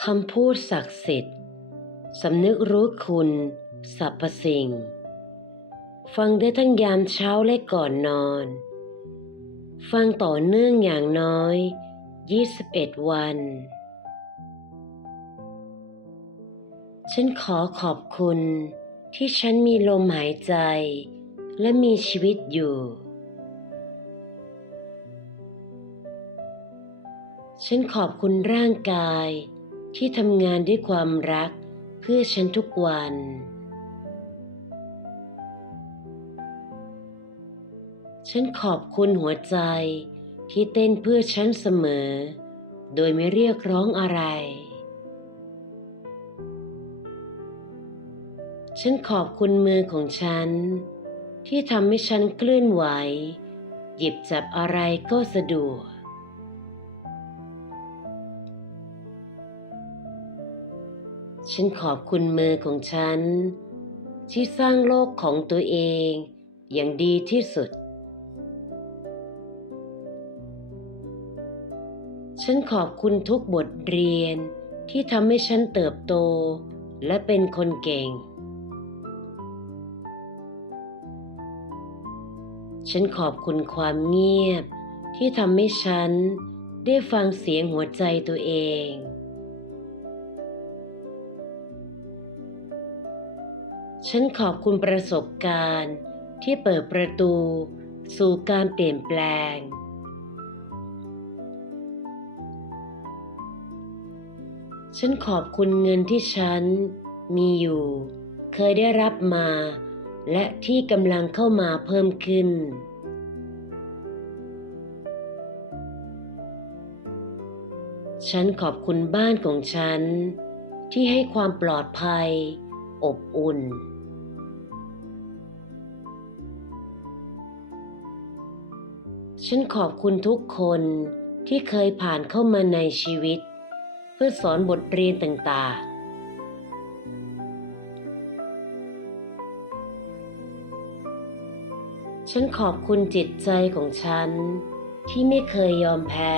คำพูดศักดิ์สิทธิ์สำนึกรู้คุณสรรพสิ่ง ฟังได้ทั้งยามเช้าและก่อนนอน ฟังต่อเนื่องอย่างน้อย 21 วัน ฉันขอขอบคุณที่ฉันมีลมหายใจ และมีชีวิตอยู่ ฉันขอบคุณร่างกาย ที่ทำงานด้วยความรักเพื่อฉันทุกวัน ฉันขอบคุณหัวใจที่เต้นเพื่อฉันเสมอ โดยไม่เรียกร้องอะไร ฉันขอบคุณมือของฉัน ที่ทำให้ฉันเคลื่อนไหว หยิบจับอะไรก็สะดวก ฉันขอบคุณมือของฉัน ที่สร้างโลกของตัวเองอย่างดีที่สุด ฉันขอบคุณทุกบทเรียนที่ทำให้ฉันเติบโตและเป็นคนเก่ง ฉันขอบคุณความเงียบที่ทำให้ฉันได้ฟังเสียงหัวใจตัวเอง ฉันขอบคุณประสบการณ์ที่เปิดประตู สู่การเปลี่ยนแปลง ฉันขอบคุณเงินที่ฉันมีอยู่ เคยได้รับมา และที่กำลังเข้ามาเพิ่มขึ้น ฉันขอบคุณบ้านของฉัน ที่ให้ความปลอดภัย อบอุ่น ฉันขอบคุณทุกคนที่เคยผ่านเข้ามาในชีวิต เพื่อสอนบทเรียนต่างๆ ฉันขอบคุณจิตใจของฉันที่ไม่เคยยอมแพ้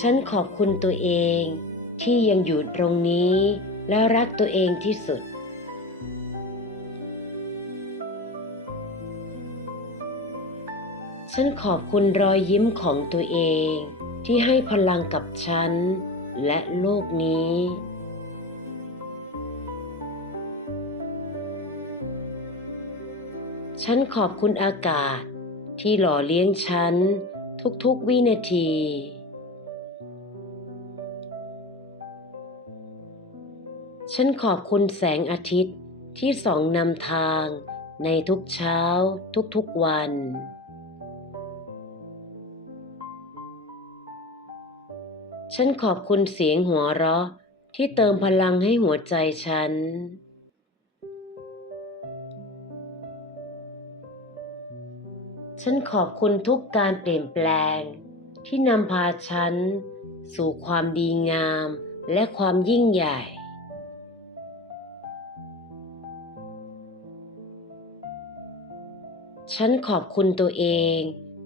ฉันขอบคุณตัวเองที่ยังอยู่ตรงนี้และรักตัวเองที่สุด ฉันขอบคุณรอยยิ้มของตัวเอง ที่ให้พลังกับฉัน และโลกนี้ ฉันขอบคุณอากาศที่หล่อเลี้ยงฉันทุกๆวินาที ฉันขอบคุณแสงอาทิตย์ที่ส่องนำทางในทุกเช้าทุกๆวัน ฉันขอบคุณเสียงหัวเราะที่เติมพลังให้หัวใจฉัน ฉันขอบคุณทุกการเปลี่ยนแปลง ที่นำพาฉัน สู่ความดีงามและความยิ่งใหญ่ ฉันขอบคุณตัวเอง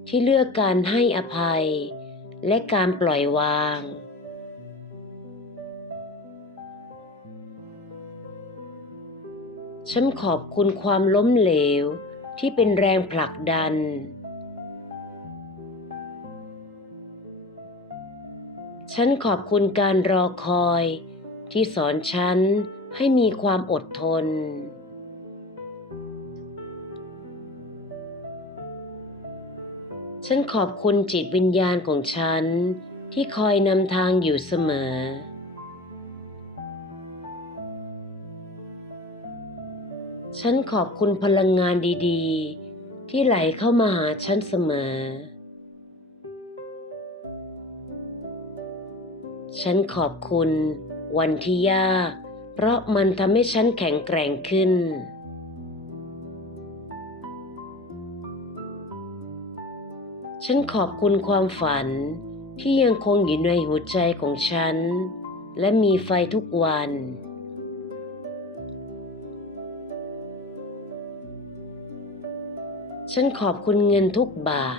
ที่เลือกการให้อภัย และการปล่อยวาง ฉันขอบคุณความล้มเหลวที่เป็นแรงผลักดัน ฉันขอบคุณการรอคอยที่สอนฉันให้มีความอดทน ฉันขอบคุณจิตวิญญาณของฉันที่คอยนำทางอยู่เสมอ ฉันขอบคุณพลังงานดีๆ ที่ไหลเข้ามาหาฉันเสมอ ฉันขอบคุณวันที่ยาก เพราะมันทำให้ฉันแข็งแกร่งขึ้น ฉันขอบคุณความฝันที่ยังคงอยู่ในหัวใจของฉัน และมีไฟทุกวัน ฉันขอบคุณเงินทุกบาท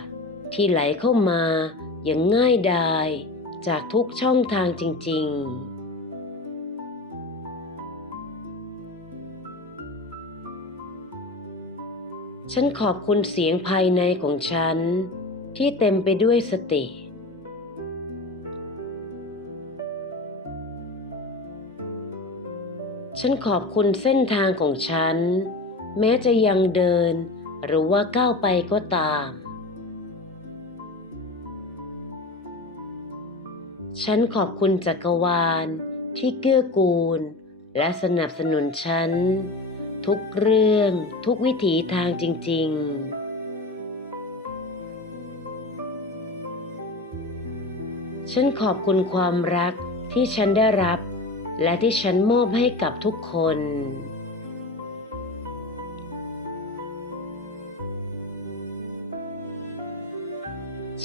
ที่ไหลเข้ามาอย่างง่ายดายจากทุกช่องทางจริง ๆฉันขอบคุณเสียงภายในของฉัน ที่เต็มไปด้วยสติ ฉันขอบคุณเส้นทางของฉัน แม้จะยังเดิน หรือว่าก้าวไปก็ตาม ฉันขอบคุณจักรวาลที่เกื้อกูล และสนับสนุนฉัน ทุกเรื่องทุกวิถีทางจริง ๆ ฉันขอบคุณความรักที่ฉันได้รับ และที่ฉันมอบให้กับทุกคน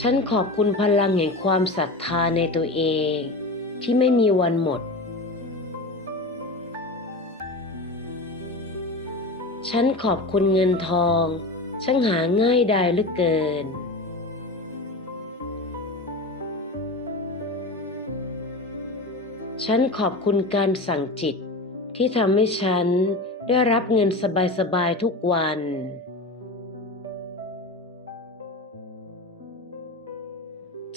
ฉันขอบคุณพลังแห่งความศรัทธาในตัวเอง ที่ไม่มีวันหมด ฉันขอบคุณเงินทองช่างหาง่ายดายเหลือเกิน ฉันขอบคุณการสั่งจิตที่ทำให้ฉันได้รับเงินสบายๆทุกวัน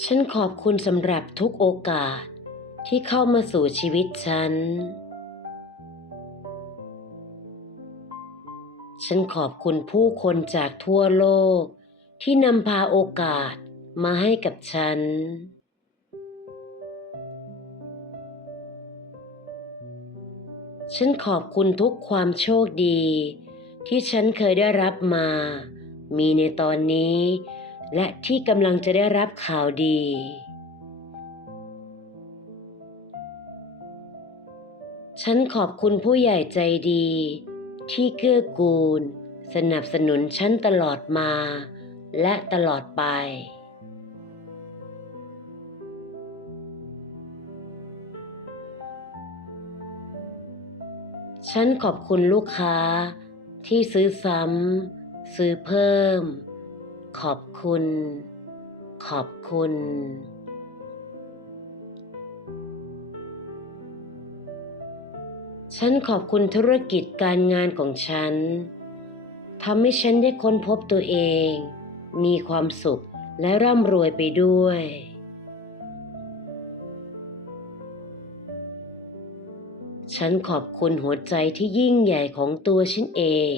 ฉันขอบคุณสำหรับทุกโอกาสที่เข้ามาสู่ชีวิตฉัน ฉันขอบคุณผู้คนจากทั่วโลกที่นำพาโอกาสมาให้กับฉัน ฉันขอบคุณทุกความโชคดี ที่ฉันเคยได้รับมา มีในตอนนี้ และที่กำลังจะได้รับข่าวดี ฉันขอบคุณผู้ใหญ่ใจดี ที่เกื้อกูล สนับสนุนฉันตลอดมา และตลอดไป ฉันขอบคุณลูกค้าที่ซื้อซ้ำซื้อเพิ่ม ขอบคุณ ขอบคุณ ฉันขอบคุณธุรกิจการงานของฉันทำให้ฉันได้ค้นพบตัวเอง มีความสุขและร่ำรวยไปด้วย ฉันขอบคุณหัวใจที่ยิ่งใหญ่ของตัวฉันเอง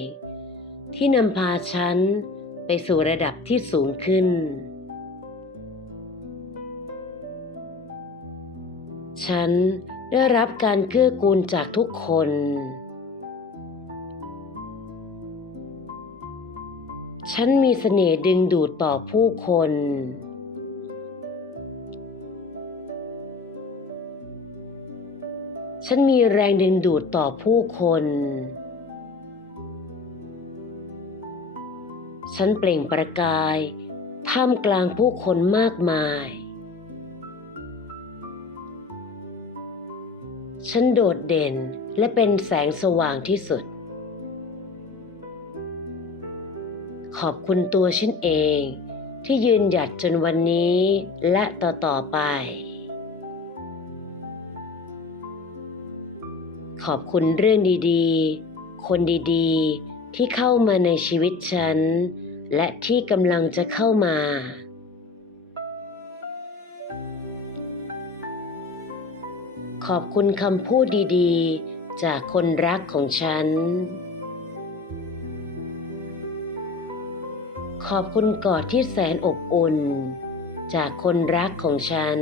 ที่นำพาฉันไปสู่ระดับที่สูงขึ้น ฉันได้รับการเกื้อกูลจากทุกคน ฉันมีเสน่ห์ดึงดูดต่อผู้คน ฉันมีแรงดึงดูดต่อผู้คน ฉันเปล่งประกายท่ามกลางผู้คนมากมาย ฉันโดดเด่นและเป็นแสงสว่างที่สุด ขอบคุณตัวฉันเองที่ยืนหยัดจนวันนี้และต่อ ๆ ไป อบคุณเรื่องดีๆ คนดีๆ ที่เข้ามาในชีวิตฉัน และที่กำลังจะเข้ามา ขอบคุณคำพูดดีๆ จากคนรักของฉัน ขอบคุณกอดที่แสนอบอุ่น จากคนรักของฉัน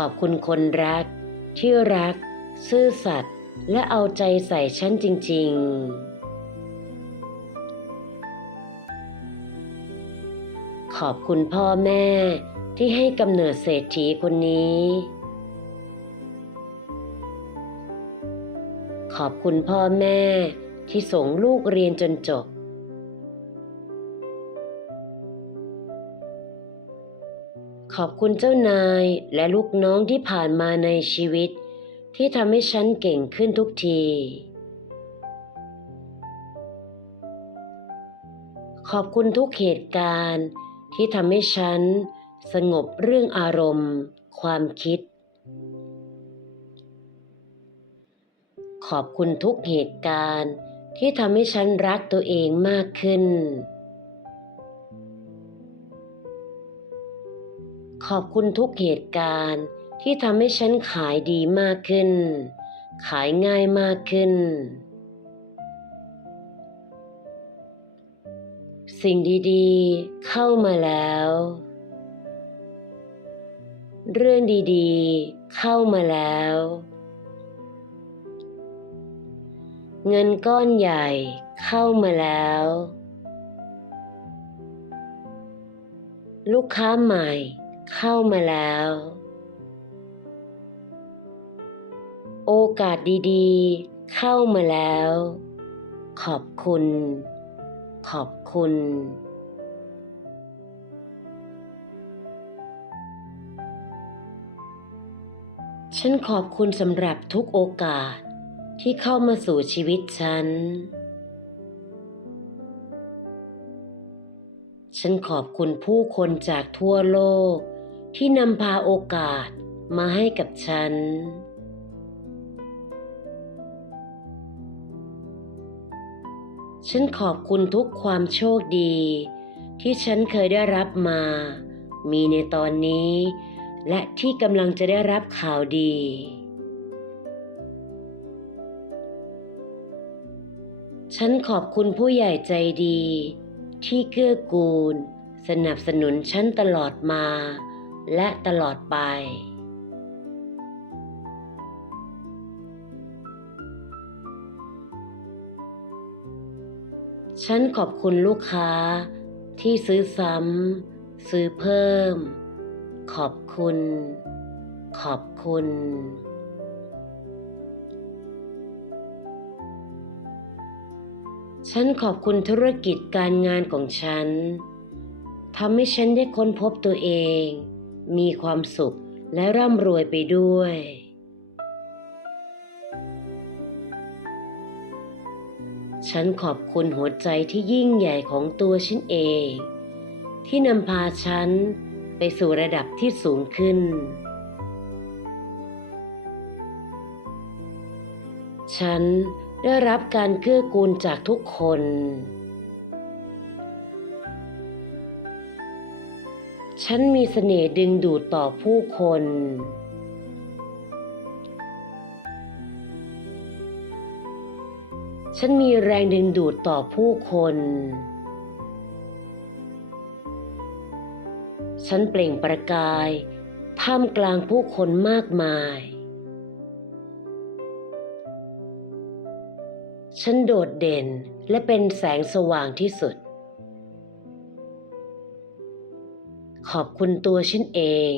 ขอบคุณคนรัก ที่รัก ซื่อสัตย์และเอาใจใส่ฉันจริง ๆ ขอบคุณพ่อแม่ที่ให้กำเนิดเศรษฐีคนนี้ ขอบคุณพ่อแม่ที่ส่งลูกเรียนจนจบ ขอบคุณเจ้านายและลูกน้องที่ผ่านมาในชีวิต ที่ทำให้ฉันเก่งขึ้นทุกที ขอบคุณทุกเหตุการณ์ ที่ทำให้ฉัน สงบเรื่องอารมณ์ ความคิด ขอบคุณทุกเหตุการณ์ที่ทำให้ฉันรักตัวเองมากขึ้น ขอบคุณทุกเหตุการณ์ที่ทำให้ฉันขายดีมากขึ้น ขายง่ายมากขึ้น สิ่งดีๆ เข้ามาแล้ว เรื่องดีๆ เข้ามาแล้ว เงินก้อนใหญ่เข้ามาแล้ว ลูกค้าใหม่ เข้ามาแล้ว โอกาสดีๆ เข้ามาแล้ว ขอบคุณ ขอบคุณฉันขอบคุณสำหรับทุกโอกาสที่เข้ามาสู่ชีวิตฉัน ฉันขอบคุณผู้คนจากทั่วโลก ที่นำพาโอกาสมาให้กับฉัน ฉันขอบคุณทุกความโชคดี ที่ฉันเคยได้รับมา มีในตอนนี้ และที่กำลังจะได้รับข่าวดี ฉันขอบคุณผู้ใหญ่ใจดี ที่เกื้อกูล สนับสนุนฉันตลอดมา และตลอดไป ฉันขอบคุณลูกค้าที่ซื้อซ้ำ ซื้อเพิ่ม ขอบคุณ ขอบคุณ ฉันขอบคุณธุรกิจการงานของฉันทำให้ฉันได้ค้นพบตัวเอง มีความสุขและร่ำรวยไปด้วย ฉันขอบคุณหัวใจที่ยิ่งใหญ่ของตัวฉันเอง ที่นำพาฉันไปสู่ระดับที่สูงขึ้น ฉันได้รับการเกื้อกูลจากทุกคน ฉันมีเสน่ห์ดึงดูดต่อผู้คน ฉันมีแรงดึงดูดต่อผู้คน ฉันเปล่งประกายท่ามกลางผู้คนมากมาย ฉันโดดเด่นและเป็นแสงสว่างที่สุด อบคุณตัวฉันเอง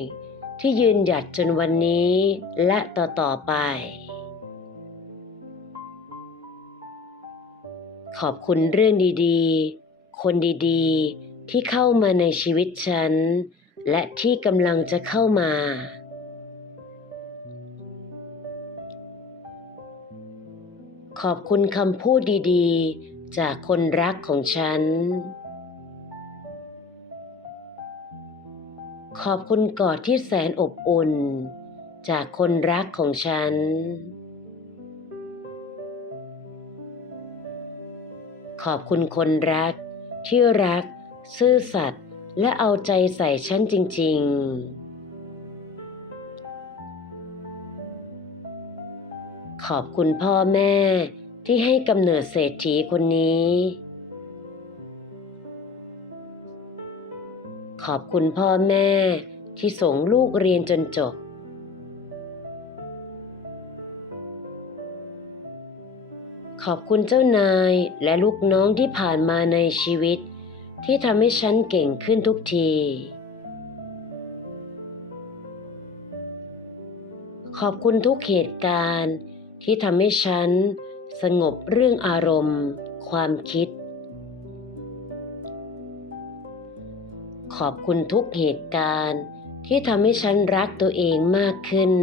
ที่ยืนหยัดจนวันนี้และต่อต่อไป ขอบคุณเรื่องดีๆ คนดีๆ ที่เข้ามาในชีวิตฉัน และที่กำลังจะเข้ามา ขอบคุณคำพูดดีๆ จากคนรักของฉัน ขอบคุณกอดที่แสนอบอุ่น จากคนรักของฉัน ขอบคุณคนรัก ที่รัก ซื่อสัตย์และเอาใจใส่ฉันจริง ๆ ขอบคุณพ่อแม่ที่ให้กำเนิดเศรษฐีคนนี้ ขอบคุณพ่อแม่ที่ส่งลูกเรียนจนจบ ขอบคุณเจ้านายและลูกน้องที่ผ่านมาในชีวิต ที่ทำให้ฉันเก่งขึ้นทุกที ขอบคุณทุกเหตุการณ์ที่ทำให้ฉันสงบเรื่องอารมณ์ ความคิด ขอบคุณทุกเหตุการณ์ ที่ทำให้ฉันรักตัวเองมากขึ้น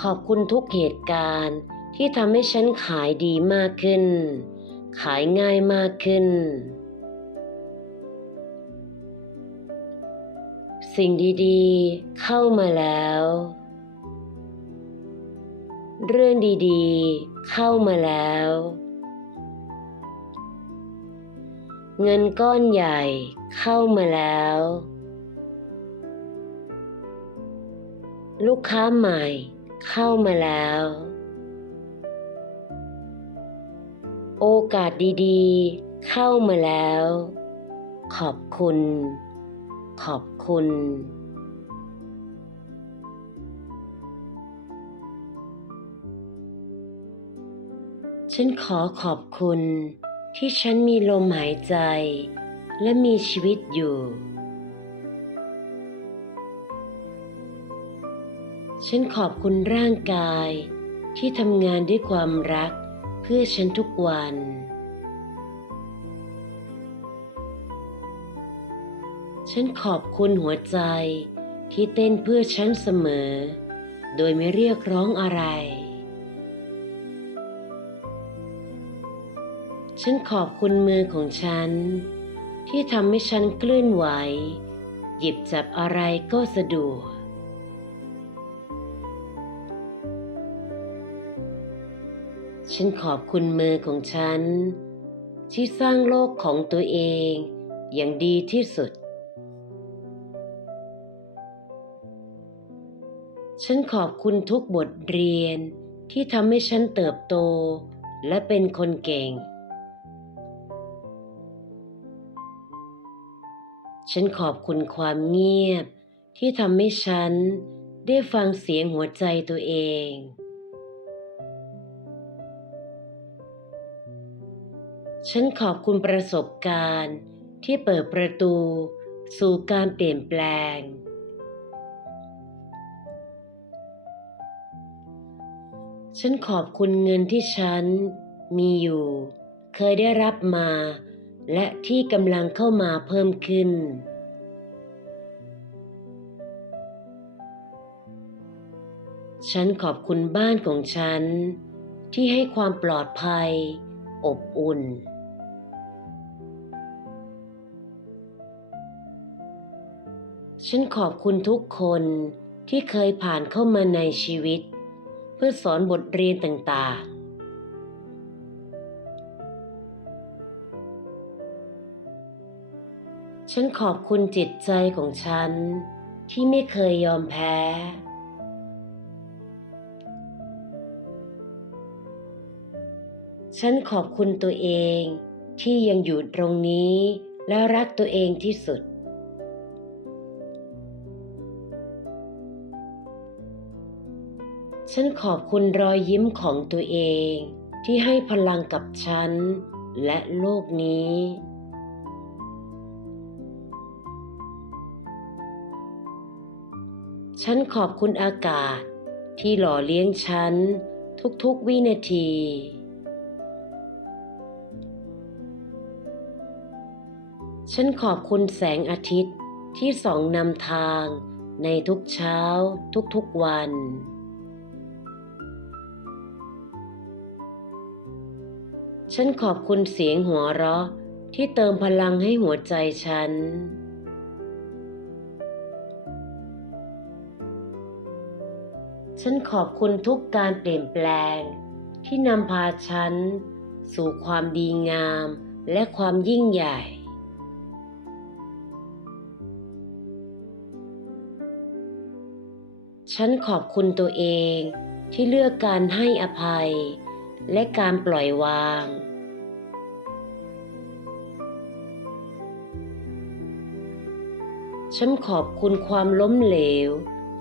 ขอบคุณทุกเหตุการณ์ที่ทำให้ฉันขายดีมากขึ้น ขายง่ายมากขึ้น สิ่งดีๆ เข้ามาแล้ว เรื่องดีๆ เข้ามาแล้ว เงินก้อนใหญ่เข้ามาแล้ว ลูกค้าใหม่เข้ามาแล้ว โอกาสดีๆ เข้ามาแล้ว ขอบคุณ ขอบคุณ ฉันขอขอบคุณ ที่ฉันมีลมหายใจ และมีชีวิตอยู่ ฉันขอบคุณร่างกายที่ทำงานด้วยความรักเพื่อฉันทุกวัน ฉันขอบคุณหัวใจที่เต้นเพื่อฉันเสมอ โดยไม่เรียกร้องอะไร ฉันขอบคุณมือของฉัน ที่ทำให้ฉันเคลื่อนไหว หยิบจับอะไรก็สะดวกฉันขอบคุณมือของฉัน ที่สร้างโลกของตัวเองอย่างดีที่สุด ฉันขอบคุณทุกบทเรียนที่ทำให้ฉันเติบโตและเป็นคนเก่ง ฉันขอบคุณความเงียบ ที่ทำให้ฉันได้ฟังเสียงหัวใจตัวเอง ฉันขอบคุณประสบการณ์ที่เปิดประตูสู่การเปลี่ยนแปลง ฉันขอบคุณเงินที่ฉันมีอยู่ เคยได้รับมา และที่กำลังเข้ามาเพิ่มขึ้น ฉันขอบคุณบ้านของฉัน ที่ให้ความปลอดภัย อบอุ่น ฉันขอบคุณทุกคนที่เคยผ่านเข้ามาในชีวิต เพื่อสอนบทเรียนต่างๆ ฉันขอบคุณจิตใจของฉันที่ไม่เคยยอมแพ้ ฉันขอบคุณตัวเองที่ยังอยู่ตรงนี้และรักตัวเองที่สุด ฉันขอบคุณรอยยิ้มของตัวเองที่ให้พลังกับฉันและโลกนี้ ฉันขอบคุณอากาศที่หล่อเลี้ยงฉันทุกๆวินาที ฉันขอบคุณแสงอาทิตย์ที่ส่องนำทางในทุกเช้าทุกๆวัน ฉันขอบคุณเสียงหัวเราะที่เติมพลังให้หัวใจฉัน ฉันขอบคุณทุกการเปลี่ยนแปลง ที่นำพาฉัน สู่ความดีงามและความยิ่งใหญ่ ฉันขอบคุณตัวเองที่เลือกการให้อภัย และการปล่อยวาง ฉันขอบคุณความล้มเหลว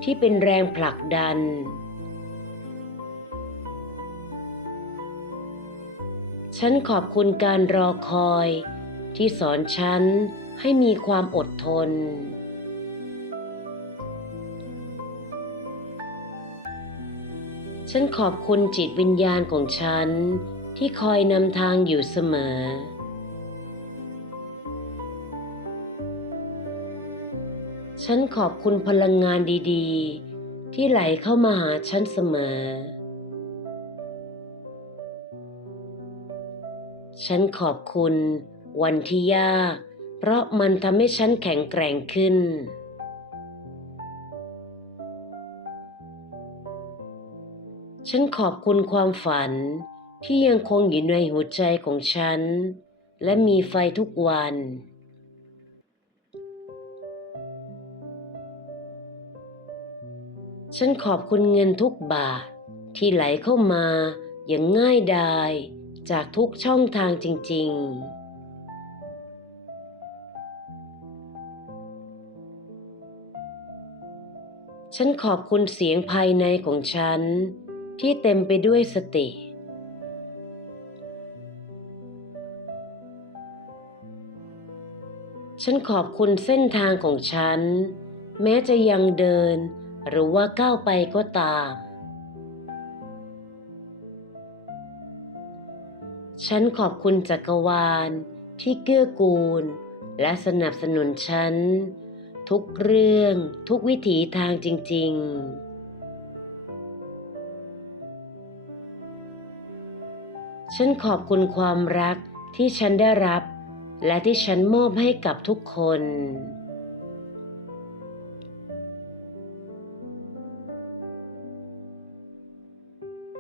ที่เป็นแรงผลักดัน ฉันขอบคุณการรอคอยที่สอนฉันให้มีความอดทน ฉันขอบคุณจิตวิญญาณของฉันที่คอยนำทางอยู่เสมอ ฉันขอบคุณพลังงานดีๆ ที่ไหลเข้ามาหาฉันเสมอ ฉันขอบคุณวันที่ยาก เพราะมันทำให้ฉันแข็งแกร่งขึ้น ฉันขอบคุณความฝันที่ยังคงอยู่ในหัวใจของฉัน และมีไฟทุกวัน ฉันขอบคุณเงินทุกบาทที่ไหลเข้ามาอย่างง่ายดายจากทุกช่องทางจริง ๆฉันขอบคุณเสียงภายในของฉัน ที่เต็มไปด้วยสติ ฉันขอบคุณเส้นทางของฉัน แม้จะยังเดิน หรือว่าก้าวไปก็ตาม ฉันขอบคุณจักรวาลที่เกื้อกูล และสนับสนุนฉัน ทุกเรื่องทุกวิถีทางจริง ๆ ฉันขอบคุณความรักที่ฉันได้รับ และที่ฉันมอบให้กับทุกคน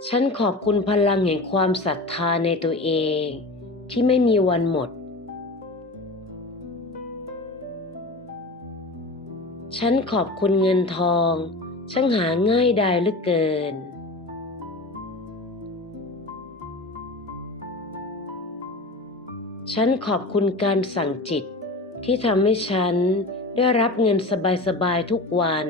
ฉันขอบคุณพลังแห่งความศรัทธาในตัวเอง ที่ไม่มีวันหมด ฉันขอบคุณเงินทองช่างหาง่ายดายเหลือเกิน ฉันขอบคุณการสั่งจิตที่ทำให้ฉันได้รับเงินสบายๆทุกวัน